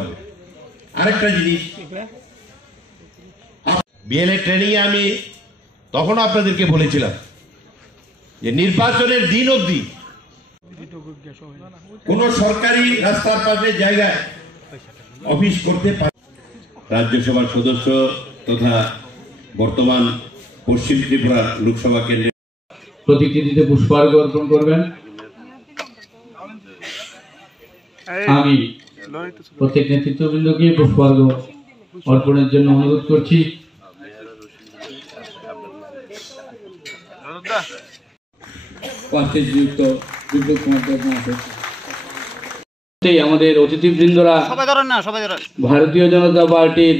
হবে। আরেকটা জিনিস, বিএলএ ট্রেনিং এ আমি তখন আপনাদেরকে বলেছিলাম যে নির্বাচনের দিন অবধি কোন সরকারি রাস্তার পাশে জায়গায় অফিস করতে পারে। রাজ্যসভার সদস্য তথা বর্তমান পশ্চিম ত্রিপুরা লোকসভা কেন্দ্রে প্রতিকৃতিতে পুষ্পার্ঘ্য অর্পণ করবেন। আমি প্রত্যেক নেতৃত্ববৃন্দকে পুষ্পার্ঘ্য অর্পণের জন্য অনুরোধ করছি। আমাদের অতিথিবৃন্দরা ভারতীয় জনতা পার্টির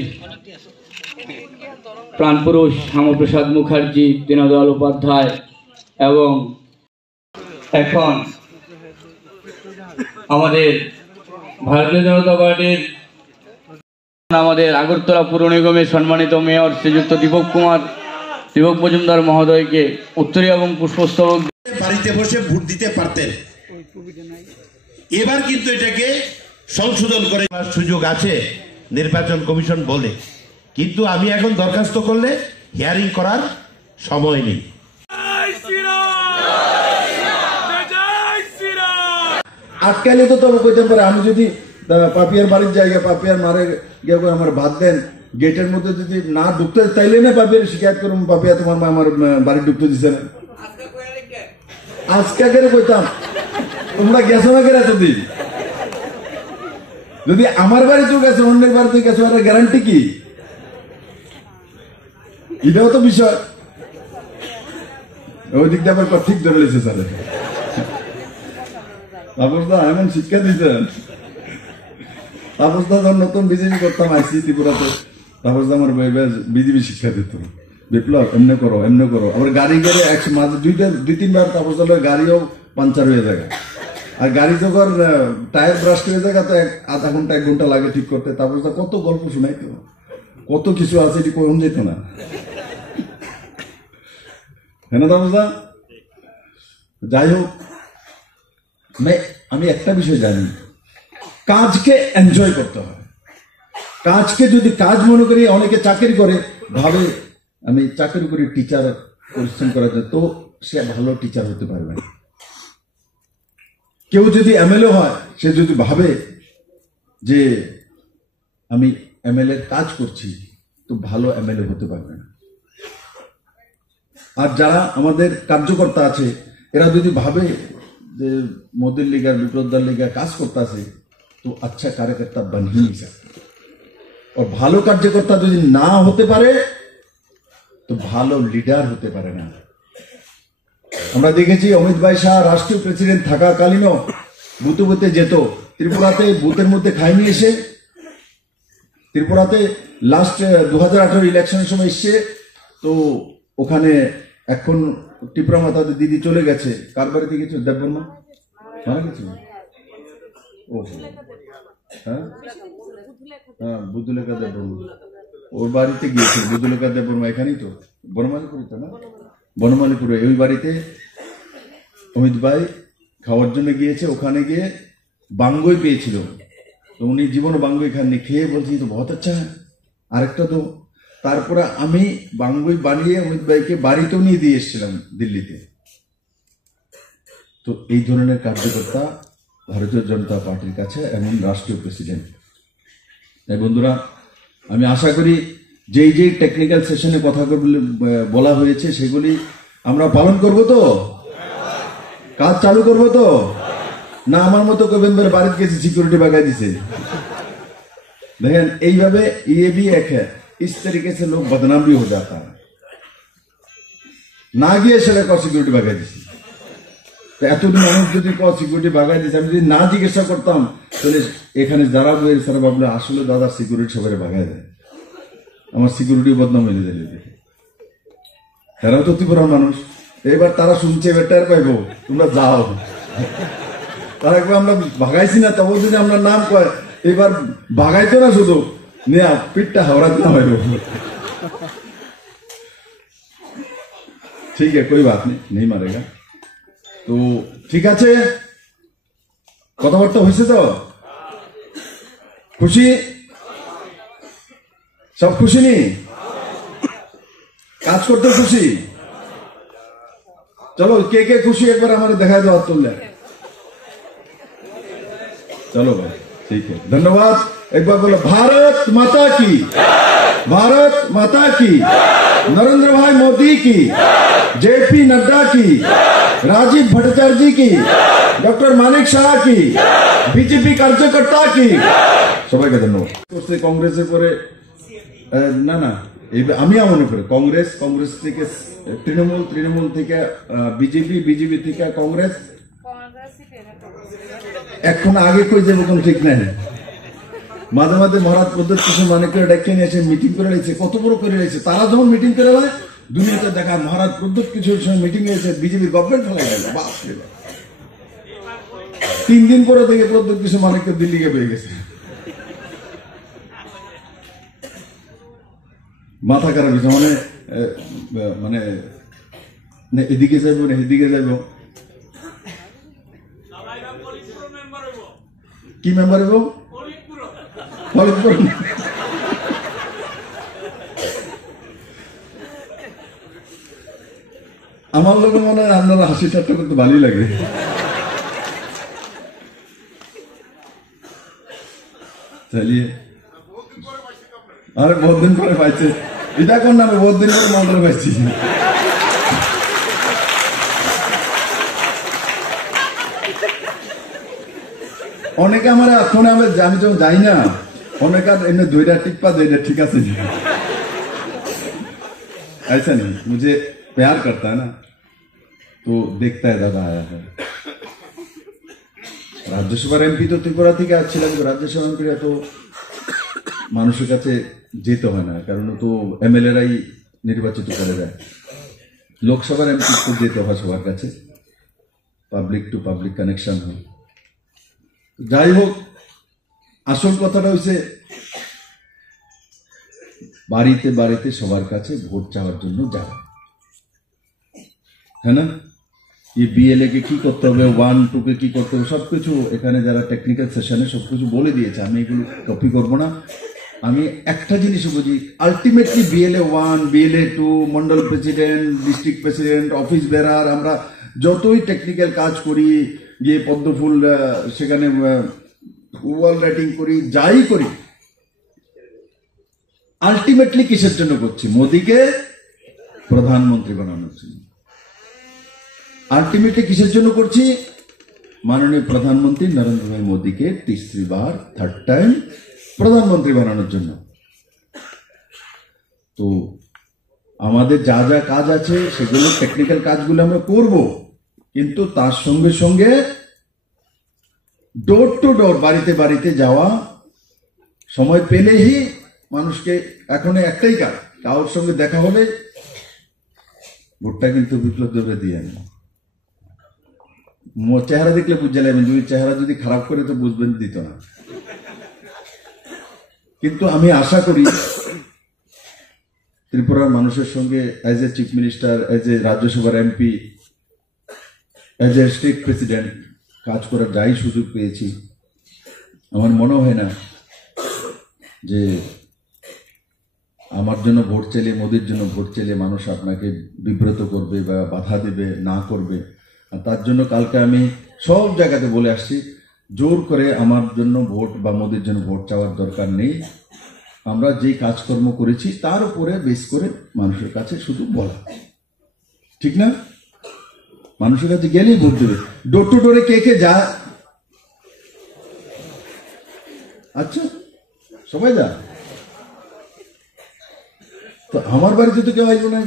প্রাণপুরুষ শ্যামাপ্রসাদ মুখার্জি, দীনদয়াল উপাধ্যায় এবং এখন আমাদের ভারতীয় জনতা পার্টির আমাদের আগরতলা পুর নিগমের সম্মানিত মেয়র শ্রীযুক্ত দীপক মজুমদার মহোদয়কে উত্তরীয় এবং পুষ্পস্তবক বাড়িতে বসে ভোট দিতে পারতেন। এবার কিন্তু এটাকে সংশোধন করে সুযোগ আছে নির্বাচন কমিশন বলে, কিন্তু আমি এখন দরখাস্ত করলে হিয়ারিং করার সময় নেই। আটকাইলে তো তবে কইতে পারে আমি যদি পাপিয়ার বাড়ির জায়গা পাপিয়ার মারে গিয়ে আমার ভাত দেন গেটের মধ্যে যদি না ঢুকতে তাইলে না পাপিয়ার শিকায়ত করুন, পাপিয়া তোমার মা আমার বাড়ি ঢুকতে দিচ্ছে না। আজকে করে কইতাম তোমরা গেছো না কেরা এতদিন, যদি আমার বাড়িতেও গেছো অন্যের বাড়িতে গেছো আর গ্যারান্টি কি? এটাও তো বিষয়। ওই দিক দিয়ে আবার ঠিক ধরে লেছে স্যার। তাপসদা এমন শিক্ষা দিতেন। তাপসদা যখন নতুন বিজেপি করতাম আইসি ত্রিপুরাতে, তাপসদা আমার বিজেপি শিক্ষা দিত, বিপ্লব এমনি করো এমনি করো। আবার গাড়ি করে মাঝে দুই তিনবার তাপসদা গাড়িও পাঞ্চার হয়ে যায়, আর গাড়ি যখন টায়ার ব্রাস্ট হয়ে যায় তো আধা ঘন্টা 1 ঘন্টা লাগে ঠিক করতে। তাপসদা কত গল্প শোনাইতো, কত কিছু আছে এটি কম যেত না। হ্যাঁ না তাপসদা? যাই হোক, আমি একটা বিষয় জানি, কাজকে এনজয় করতে হয়। কাজকে যদি কাজ মনে করি, অনেকে চাকরি করে ভাবে আমি চাকরি করি টিচার পরিশ্রম করা যায়, তো সে ভালো টিচার হতে পারবে না। কেউ যদি এমএলএ হয়, সে যদি ভাবে যে আমি এমএলএ কাজ করছি, তো ভালো এমএলএ হতে পারবে না। আর যারা আমাদের কার্যকর্তা আছে, এরা যদি ভাবে যে মোদীর লীগার বিপ্লবদার লীগার কাজ করতে আছে, তো আচ্ছা কার্যকর্তা বানিয়ে सकते। और ভালো কার্যকর্তা যদি না হতে পারে, তো ভালো লিডার হতে পারে না। আমরা দেখেছি অমিত ভাই শাহ রাষ্ট্রীয় প্রেসিডেন্ট থাকাকালীনও বুথে বুথে যেত। ত্রিপুরাতে বুথের মধ্যে খাইনি এসে, ত্রিপুরাতে লাস্ট 2018 ইলেকশনের সময় এসছে, তো ওখানে এখন ত্রিপুরা মাতা দিদি চলে গেছে। কার বাড়িতে গেছে? দেববর্মা মারা গেছে। ও হ্যাঁ হ্যাঁ, বুদ্ধলেখা দেববর্মা ওর বাড়িতে গিয়েছে। বুদ্ধলেখা দেববর্মা এখানেই তো বনমালীপুরে, না বনমালীপুরে, ওই বাড়িতে অমিত ভাই খাওয়ার জন্য গিয়েছে। ওখানে গিয়ে বাঙ্গই পেয়েছিল, তো উনি জীবনে বাঙ্গই খাননি, খেয়ে বলছি তো বহুত আচ্ছা, আরেকটা তো। তারপরে আমি বাঙ্গই বানিয়ে অমিত ভাইকে বাড়িতেও নিয়ে দিয়ে এসেছিলাম দিল্লিতে। তো এই ধরনের কার্যকর্তা ভারতীয় জনতা পার্টির কাছে এমন রাষ্ট্রীয় প্রেসিডেন্ট। তাই বন্ধুরা, আমি আশা করি যেই টেকনিক্যাল সেশনে কথা বলা হয়েছে সেগুলি আমরা পালন করব, তো কাজ চালু করব তো না আমার মতো গোবিন্দর বাড়িতে গেছে সিকিউরিটি বাগাই দিছে। দেখেন এইভাবে ये भी एक है, इस तरीके से लोग बदनाम भी हो जाता है। না গিয়ে সেটা সিকিউরিটি বাগাই দিছে। তো এতদিন মানুষ যদি সিকিউরিটি বাগাই দিছে, আমি যদি না জিজ্ঞাসা করতাম, তাহলে এখানে যারা সারা ভাবলে আসলে দাদা সিকিউরিটি সবাই বাগাই দেয়, আমার সিকিউরিটি বদনাম হয়ে যায়। এরাও তো ত্রিপুরার মানুষ, এবার তারা শুনছে, এবার টের পাইবো তোমরা যাও। তারা একবার আমরা ভাগাইছি না, তবে যদি আমরা নাম কয়, এবার ভাগাইতো না শুধু নেয়া পিঠটা হাওড়াতে না হইব। ঠিক আছে, कोई बात नहीं मारेगा। তো ঠিক আছে, কথাবার্তা হয়েছে তো? খুশি? সব খুশি নি? কাজ করতে খুশি? চলো কে কে খুশি একবার আমার দেখা দাও, তুললে। चलो भाई ठीक है, धन्यवाद। एक बार बोलो भारत माता की, भारत माता की, नरेंद्र भाई मोदी की, जेपी नड्डा की, राजीव भट्टाचार्य जी की, डॉक्टर मानिक शाह की, बीजेपी कार्यकर्ता की, সবাইকে ধন্যবাদ। কংগ্রেসের পরে না না আমিও মনে করি কংগ্রেস থেকে তৃণমূল, তৃণমূল থেকে বিজেপি, বিজেপি থেকে কংগ্রেস, এখন আগে কই যাবো কোন ঠিক নাই। মাঝে মাঝে মহারাজ প্রদ্যোৎ কিশোর মানিককে ডেকে নিয়ে এসে মিটিং করে রয়েছে, কত বড় করে রয়েছে। তারা যখন মিটিং করে দেয় দুনিয়াতে দেখা মহারাজ প্রদ্যোৎ কিশোরের সঙ্গে মিটিং হয়েছে, বিজেপির গভর্নমেন্ট ফেলা গেল। বাপ রে বাপ, 3 দিন পরে থেকে প্রদ্যোৎ কিশোর মানিককে দিল্লিকে পেয়ে গেছে। মাথা খারাপ হয়েছে, মানে এদিকে যাইব না এদিকে যাইব। কি মেম্বার হইব? ফরিদপুর। আমার লোক মনে হয় আপনারা হাসি ঠাট্টা করতে ভালোই লাগে। চালিয়ে আরে বহুত দিন পরে পাইছে, এটা কোন নামে বহুত দিন পরে মন্ডলে পাইছি। অনেকে আমার এখন আমি যখন যাই না, অনেকে এমনি 2টা টিপ্পা দেয়, ঠিক আছে ऐसा नहीं, मुझे प्यार करता है ना तो देखता है दादा आया है। রাজ্যসভার এমপি তো ত্রিপুরা থেকে আসছিলাম, রাজ্যসভা এমপিরা তো মানুষের কাছে যেতে হয় না, কারণ তো এমএলএরাই নির্বাচিত করে দেয়। লোকসভার এমপি তো যেতে হয় সবার কাছে, পাবলিক টু পাবলিক কানেকশন হয়। যাই হোক, আসল কথাটা হচ্ছে বাড়িতে বাড়িতে সবার কাছে ভোট চাওয়ার জন্য যাওয়া, হ্যাঁ না? ये बीएलए के কি করতে হবে, 1, 2 কে কি করতে হবে, সবকিছু এখানে যারা টেকনিক্যাল সেশনে সবকিছু বলে দিয়েছে। আমি এগুলো কপি করবো না। আমি একটা জিনিস বুঝি, ultimately BLA 1, BLA 2, mandal president, district president, office bearer, আমরা যতই টেকনিক্যাল কাজ করি, গিয়ে পদ্মফুল সেখানে ওয়াল রাইটিং করি, যাই করি, আলটিমেটলি কিসের জন্য করছি? মোদীকে প্রধানমন্ত্রী বানানোর জন্য। আলটিমেটলি কিসের জন্য করছি? মাননীয় প্রধানমন্ত্রী নরেন্দ্র ভাই মোদীকে 3री बार 3rd টাইম প্রধানমন্ত্রী বানানোর জন্য। তো আমাদের যা যা কাজ আছে সেগুলো টেকনিক্যাল কাজগুলো আমরা করব, কিন্তু তার সঙ্গে সঙ্গে ডোর টু ডোর, বাড়িতে বাড়িতে যাওয়া, সময় পেলেই মানুষকে, এখন একটাই কাজ, কারোর সঙ্গে দেখা হলে ভোটটা কিন্তু বিপ্লব দেবে দিয়ে না। চেহারা দেখলে বুঝে যাবেন, যদি চেহারা যদি খারাপ করে তো বুঝবেন দিত না। কিন্তু আমি আশা করি ত্রিপুরার মানুষের সঙ্গে as a chief minister, as a রাজ্যসভার MP, as a state president কাজ করার যাই সুযোগ পেয়েছি, আমার মনে হয় না যে আমার জন্য ভোট চাইলে, মোদির জন্য ভোট চাইলে মানুষ আপনাকে বিব্রত করবে বা বাধা দেবে, না করবে। আর তার জন্য কালকে আমি সব জায়গাতে বলে আসছি, জোর করে আমার জন্য ভোট বা মোদির জন্য ভোট চাওয়ার দরকার নেই। আমরা যে কাজকর্ম করেছি তার উপরে বেস করে মানুষের কাছে শুধু বলা, ঠিক না? মানুষের কাছে গেলেই ভোট দেবে। ডোর টু ডোরে কে কে যায়? আচ্ছা, সবাই যা। তো আমার বাড়িতে তো কেউ আসবো না।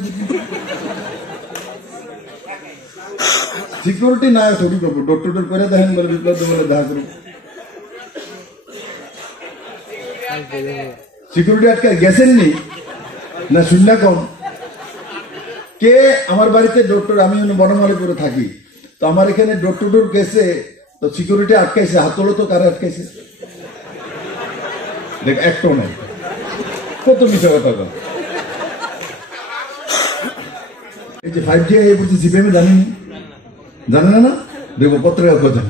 সিকিউরিটি না ছবি করবো, ডোর টু ডোর করে দেখেন, বলে বিপ্লব বলে দেখা করবো। সিকিউরিটি আটকে গেছেননি না? শুননা কম কে আমার বাড়িতে ডোর টু, আমি বনমালী করে থাকি, তো আমার এখানে ডোর টু ডোর গেছে, তো সিকিউরিটি আটকাইছে, হাত তোলো তো কারে আটকাইছে? দেখ, একটাও নাই। কত মিশা কথা। এই যে 5G এই বলছি, সিপিএম জানেনি, জানে না? না দেখবো পত্রিকা কথা।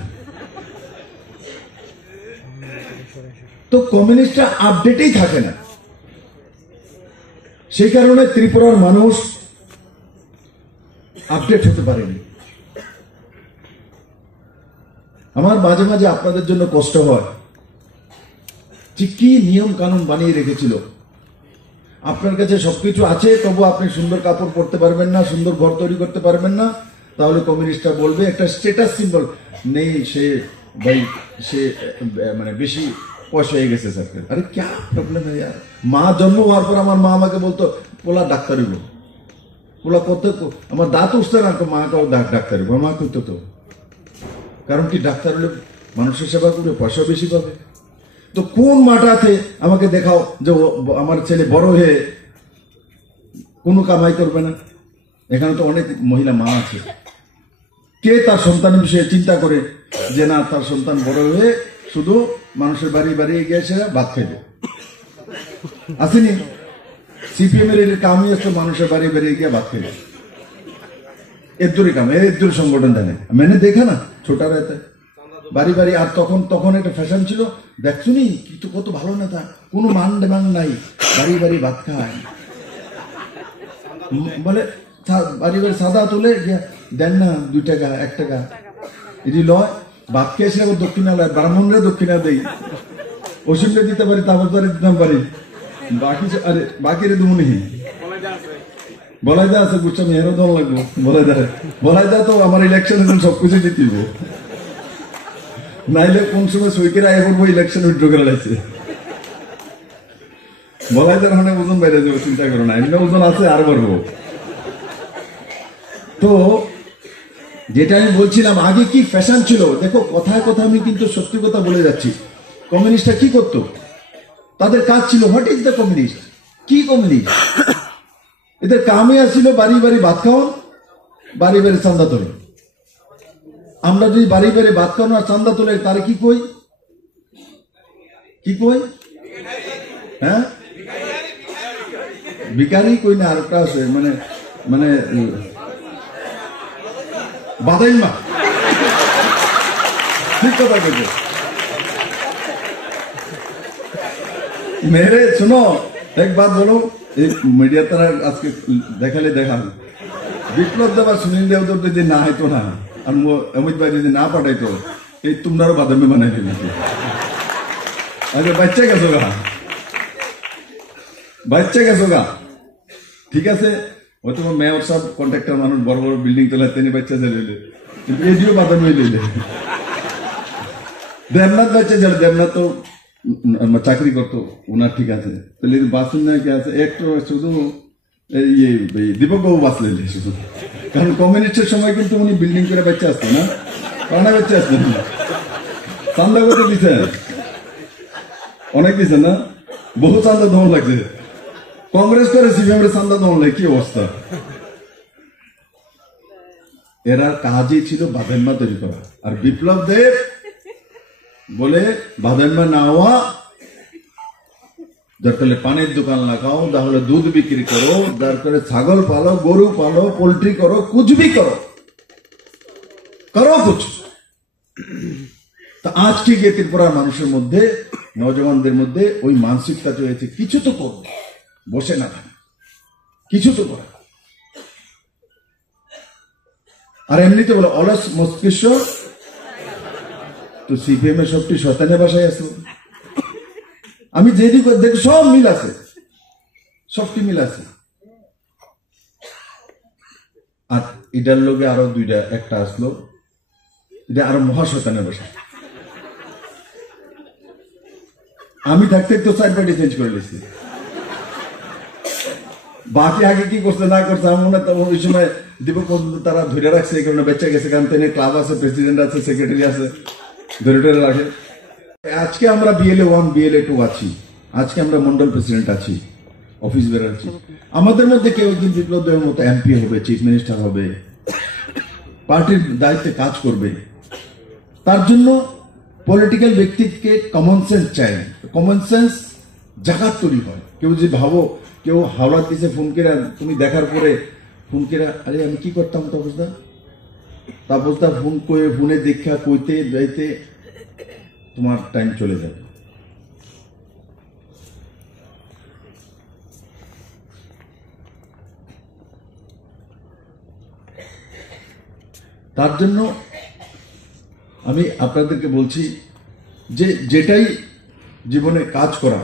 তো কমিউনিস্টরা আপডেটেই থাকে না। সেই কারণে ত্রিপুরার মানুষ আপডেট হতে পারেনি। আমার মাঝে মাঝে আপনাদের জন্য কষ্ট হয় যে কি নিয়ম কানুন বানিয়ে রেখেছিল। আপনার কাছে সবকিছু আছে, তবু আপনি সুন্দর কাপড় পরতে পারবেন না, সুন্দর ঘর তৈরি করতে পারবেন না, তাহলে কমিউনিস্টরা বলবে একটা স্ট্যাটাস সিম্বল নেই, সে ভাই সে মানে বেশি পয়সা হয়ে গেছে স্যার। আরে ক্যা প্রবলেম है यार। মা জন্ম হওয়ার পর আমার মা আমাকে বলতো পোলা ডাক্তার হইব, পোলা করতে, আমার দাঁত উঠছে না, মা কাউ ডাক্তার হইব, মা করতো তো। কারণ কি, ডাক্তার হলে মানুষের সেবা করবে, পয়সা বেশি পাবে। তো কোন মাটাতে আমাকে দেখাও যে আমার ছেলে বড় হয়ে কোনো কামাই করবে না। এখানে তো অনেক মহিলা মা আছে, কে তার সন্তানের বিষয়ে চিন্তা করে যে না, তার সন্তান বড় হয়ে শুধু মানুষের বাড়ি বাড়ি গিয়েছে ভাত খাইবে। আসেনি সিপিএম এর কামই হচ্ছে মানুষের বাড়ি বাড়ি গিয়ে ভাত খাইবে। এর কাম, এর সংগঠন জানে, মেনে দেখা না ছোটা রাতে বাড়ি বাড়ি। আর তখন একটা ফ্যাশন ছিল, দেখছুনি কিন্তু কত ভালো নেতা, কোনো মান ডিমান্ড নাই, বাড়ি বাড়ি ভাত খায়। বলে বাড়ি বাড়ি সাদা তুলে দেন না 2 টাকা 1 টাকা, এটি লয় ভাত খেয়েছে। আবার দক্ষিণালয় ব্রাহ্মণরা দক্ষিণা দেই, ওষুধে দিতে পারি, তাবদারে দিতে পারি, বাকি রে দুমনি বলাই দা আছে, বুঝছো মেয়েরও দল লাগবো। বলাই দা তো আমার ইলেকশন এখন সবকিছু জিতিব, নাইলে কোন সময় সৈকের আয় করবো ইলেকশন উইথড্র করে লাগছে। বলাই দার মানে ওজন বাইরে যাবো, চিন্তা করো না, এমনি ওজন আছে আর বাড়বো। তো যেটা আমি বলছিলাম, আগে কি ফ্যাশন ছিল দেখো, কথায় কথা আমি কিন্তু সত্যি কথা বলে যাচ্ছি। কমিউনিস্টরা কি করতো, তাদের কাজ ছিল হোয়াট ইজ দ্য কমিউনিস্ট, কি কমিউনিস্ট, এদের কামে আসছিল বাড়ি বাড়ি ভাত খাওয়ান, বাড়ি বাড়ি চান্দা তোলে। আমরা যদি বাড়ি বাড়ি ভাত খাওয়ানো আর চান্দা তোলে, তার কি কই, কি কই, হ্যাঁ ভিখারি কই না, আরেকটা আছে মানে মানে বাদাইমা, ঠিক কথা বলছে। मेरे सुनो एक बात बोलो, एक मीडिया तरह आज के देखाले देखा বিপ্লব দেবা সুনীল দেওদর যদি না হইতো না, আর অমিত ভাই যদি না পাঠাইতো, এই তোমরাও বাদামি বানাই দিলে। আচ্ছা বাচ্চা গেছো গা, বাচ্চা গেছো গা, ঠিক আছে। হয়তো মেয়র সব কন্ট্রাক্টর মানুষ, বড় বড় বিল্ডিং তোলা, তিনি বাচ্চা চালিয়ে, কিন্তু এদিও বাদামি হইলে। দেবনাথ বাচ্চা যারা, দেবনাথ তো চাকরি করতো ওনার, ঠিক আছে, তাহলে বাসুন না কি আছে, একটু শুধু দীপক বাবু বাঁচলে শুধু, কারণ কমিউনিস্টের সময় কিন্তু উনি বিল্ডিং করে বাচ্চা আসতো না, পানা বাচ্চা আসতো না, চান্দা কত দিচ্ছেন, অনেক দিচ্ছেন না, বহু চান্দা দমন লাগছে। কংগ্রেস করে সিপিএম চান্দা দমন লাগে, কি অবস্থা। এরা কাজই ছিল বাদাম্মা তৈরি করা। আর বিপ্লব দেব বলে বাদাম্মা না হওয়া, দরকার পানের দোকান লাগাও, তাহলে দুধ বিক্রি করো, দরকার ছাগল পালো, গরু পালো, পোল্ট্রি করো, কুচবি করো, করো কুছ। তো আজকে গিয়ে ত্রিপুরার মানুষের মধ্যে, নজওয়ানদের মধ্যে ওই মানসিকতা হয়েছে, কিছু তো করবে, বসে না থাকে, কিছু তো করে। আর এমনিতে বলে অলস মস্তিষ্ক, তো সিপিএম এর সবটি শয়তানের বাসায় আছে। আমি যেদিকে দেখি সব মিল আছে, সবটি মিল আছে। আর এটার লোকে আরো দুইটা, একটা আসলো, এটা আরো মহাশয়তানের বাসা। আমি থাকতে তো 4 পার্টি চেঞ্জ করে নিয়েছি। বাকি আগে কি করছে না করছে আমার মনে হয় ওই সময় দীপক তারা ধরে রাখছে, এই কারণে বেঁচে গেছে, কারণ তিনি ক্লাব আছে, প্রেসিডেন্ট আছে, সেক্রেটারি আছে, ধরে ধরে রাখে। আজকে আমরা BLA 1 BLA 2 আছি, আজকে আমরা মন্ডল প্রেসিডেন্ট আছি, অফিস বেরোচ্ছি। আমাদের মধ্যে কেউ একদিন বিপ্লব দেবের মতো MP হবে, চিফ মিনিস্টার হবে, পার্টির দায়িত্বে কাজ করবে। তার জন্য পলিটিক্যাল ব্যক্তিকে কমন সেন্স চাই। কমন সেন্স জাগাত তৈরি হয়। কেউ যদি ভাবো, কেউ হাওড়া দিছে ফোন কেরা, তুমি দেখার পরে ফোন কেরা, আরে আমি কি করতাম তাপসদা ফোন করে, ফোনে দেখা কইতে যাইতে তোমার টাইম চলে যাবে। তার জন্য আমি আপনাদেরকে বলছি যে যেটাই জীবনে কাজ করা,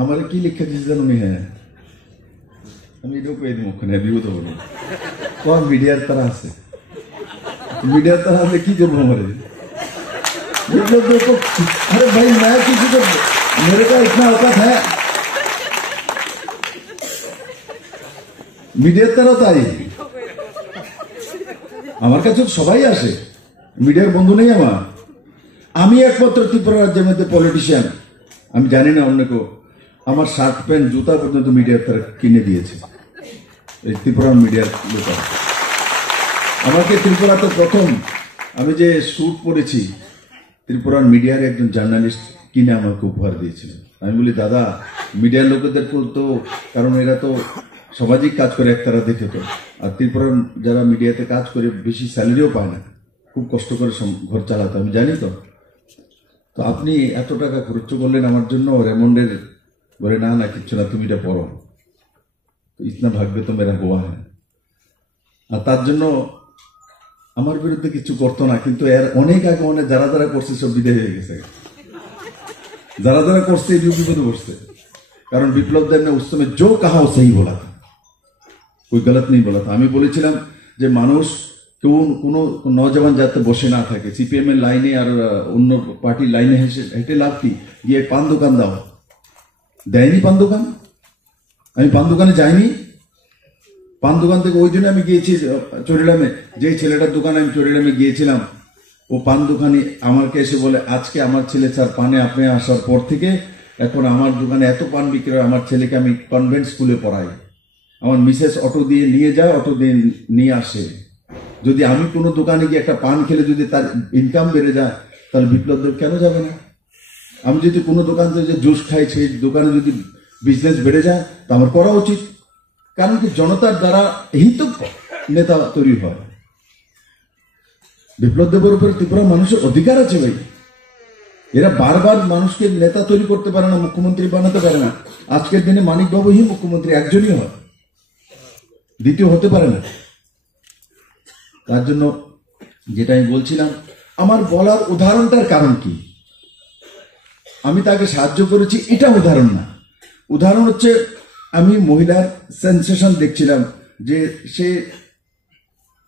আমার কি লিখে দিয়েছে জানো? হ্যাঁ, আমি এটাও পেয়ে দিব, ওখানে বিপদ হবো না। কম মিডিয়ার তারা আছে, মিডিয়ার তারা আছে, কি করবো আমার? अरे भाई मैं किसी को, मेरे का इतना औकात है? মিডিয়ার তারা তাই, আমার কাছে সবাই আসে, মিডিয়ার বন্ধু নেই আমার। আমি একমাত্র ত্রিপুরা রাজ্যের মধ্যে পলিটিশিয়ান, আমি জানি না অন্য কেউ, আমার শার্ট প্যান্ট জুতা পর্যন্ত মিডিয়ার তারা কিনে দিয়েছে, এই ত্রিপুরার মিডিয়ার লোকেরা। আমাকে ত্রিপুরাতে প্রথম আমি যে স্যুট পরেছি, ত্রিপুরার মিডিয়ার একজন জার্নালিস্ট কিনে আমাকে উপহার দিয়েছিল। আমি বলি, দাদা মিডিয়ার লোকেদের তো, কারণ এরা তো সামাজিক কাজ করে একতারা দেখে তো, আর ত্রিপুরার যারা মিডিয়াতে কাজ করে বেশি স্যালারিও পায় না, খুব কষ্ট করে ঘর চালাতে, আমি জানি তো। তো আপনি এত টাকা খরচ করলেন আমার জন্য, রেমন্ডের বলে না না কিচ্ছু না, তুমি এটা পড়ো, ইতনা ভাগ্যে তো মেরা গোয়া হ্যাঁ। আর তার জন্য আমার বিরুদ্ধে কিছু করতো না, কিন্তু এর অনেক আগে অনেক যারা যারা করছে সব বিদায় হয়ে গেছে, যারা যারা করছে এই বিপদে বসছে। কারণ বিপ্লব দেব ने उस समय जो कहा वो सही बोला था, कोई गलत नहीं बोला था। আমি বলেছিলাম যে মানুষ কেউ কোনো নওজওয়ান যাতে বসে না থাকে, সিপিএম এর লাইনে আর অন্য পার্টির লাইনে হেঁটে লাভ কি, গিয়ে পান দোকান দাও, দেয়নি পান দোকান। আমি পান দোকানে যাইনি, পান দোকান থেকে ওই জন্য আমি গিয়েছি চরিলামে, যে ছেলেটার দোকানে আমি চরিলামে গিয়েছিলাম, ও পান দোকানি আমাকে এসে বলে, আজকে আমার ছেলে স্যার পানে আপনি আসার পর থেকে এখন আমার দোকানে এত পান বিক্রি হয়, আমার ছেলেকে আমি কনভেন্ট স্কুলে পড়াই, আমার মিসেস অটো দিয়ে নিয়ে যায়, অটো দিয়ে নিয়ে আসে। যদি আমি কোনো দোকানে গিয়ে একটা পান খেলে যদি তার ইনকাম বেড়ে যায়, তাহলে বিপ্লব দেব কেন যাবে না? আমি যদি কোনো দোকান থেকে জুস খাই, সেই দোকানে যদি বিজনেস বেড়ে যায়, তা আমার করা উচিত। কারণ কি, জনতার দ্বারা এই তো নেতা তৈরি হয়। বিপ্লব দেবের উপরে ত্রিপুরা মানুষের অধিকার আছে ভাই, এরা বারবার মানুষকে নেতা তৈরি করতে পারে না, মুখ্যমন্ত্রী বানাতে পারে না। আজকের দিনে মানিক বাবুই মুখ্যমন্ত্রী, একজনই হয়, দ্বিতীয় হতে পারে না। তার জন্য যেটা আমি বলছিলাম, আমার বলার উদাহরণটার কারণ কি, আমি তাকে সাহায্য করেছি এটা উদাহরণ না। উদাহরণ হচ্ছে, আমি মহিলার সেন্সেশন দেখছিলাম যে সে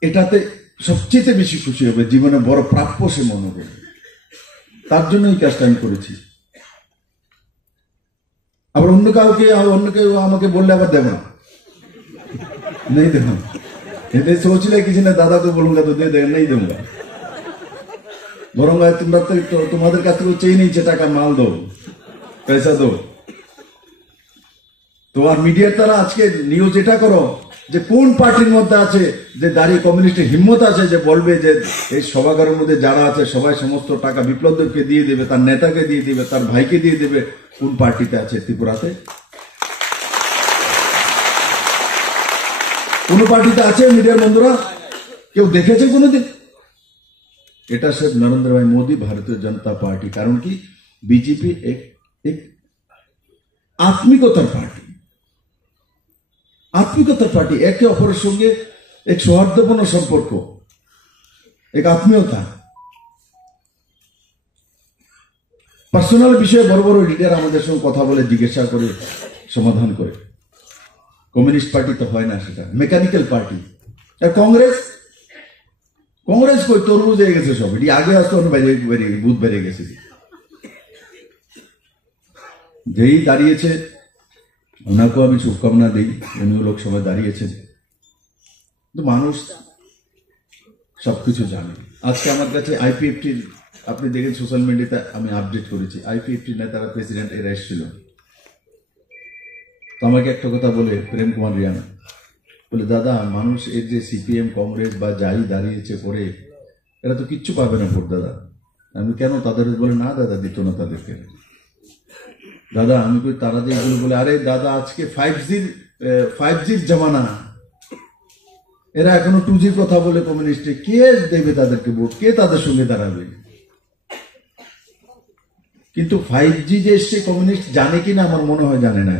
এটাতে সবচেয়ে বেশি খুশি হবে, জীবনে বড় প্রাপ্য সে মনে হবে, তার জন্য এই কাজটা আমি করেছি। আবার অন্য কেউ আমাকে বললে আবার দেব না, নেই দেব, এতে सोचले किसी ने दादा को बोलूंगा तो दे देगा, नहीं दूंगा। বরং তোমরা তো তোমাদের কাছ থেকে চেয়ে নিচ্ছে টাকা, মাল দো, পয়সা দো। তো আর মিডিয়ার তারা আজকে নিউজ এটা করো যে কোন পার্টির মধ্যে আছে যে দাঁড়িয়ে কমিউনিস্টের হিম্মত আছে যে বলবে যে এই সভাগারের মধ্যে যারা আছে সবাই সমস্ত টাকা বিপ্লব দেবকে দিয়ে দেবে, তার নেতাকে দিয়ে দেবে, তার ভাইকে দিয়ে দেবে। কোন পার্টিতে আছে ত্রিপুরাতে? কোন পার্টিতে আছে মিডিয়ার বন্ধুরা? কেউ দেখেছে কোনোদিন? এটা সব নরেন্দ্র ভাই মোদী, ভারতীয় জনতা পার্টি। কারণ কি, বিজেপি এক আত্মিকতার পার্টি, আত্মিকতার পার্টি, একে অপরের সঙ্গে এক সৌহার্দ্যপূর্ণ সম্পর্ক, এক আত্মীয়তা। পার্সোনাল বিষয়ে বড় বড় লিডার আমাদের সঙ্গে কথা বলে, জিজ্ঞাসা করে, সমাধান করে। কমিউনিস্ট পার্টি তো হয় না, সেটা মেকানিক্যাল পার্টি। আর কংগ্রেস কই তরমুজ হয়ে গেছে সব, এটি আগে আসতো বুথ বেরিয়ে গেছে। যেই দাঁড়িয়েছে ওনাকেও আমি শুভকামনা দিই, উনিও লোকসভায় দাঁড়িয়েছেন। কিন্তু মানুষ সবকিছু জানে। আজকে আমার কাছে আইপিএফটির, আপনি দেখেন সোশ্যাল মিডিয়াতে আমি আপডেট করেছি, আইপিএফটির নেতারা, প্রেসিডেন্ট এরা এসেছিল। তো আমাকে একটা কথা বলে প্রেম কুমার রিয়ান বলে, দাদা মানুষ এর যে সিপিএম কংগ্রেস বা যাই দাঁড়িয়েছে পরে, এরা তো কিচ্ছু পাবে না ভোট দাদা। আমি কেন? তাদের বলে না দাদা, দিত না তাদেরকে। দাদা আমি কই তারা যে এগুলো বলে, আরে দাদা আজকে 5Gর জামানা, এরা এখনো 2Gর কথা বলে কমিউনিস্টে, কে দেবে তাদেরকে ভোট? কে তাদের সঙ্গে দাঁড়াবে? কিন্তু 5G যে এসছে কমিউনিস্ট জানে কিনা আমার মনে হয় জানে না।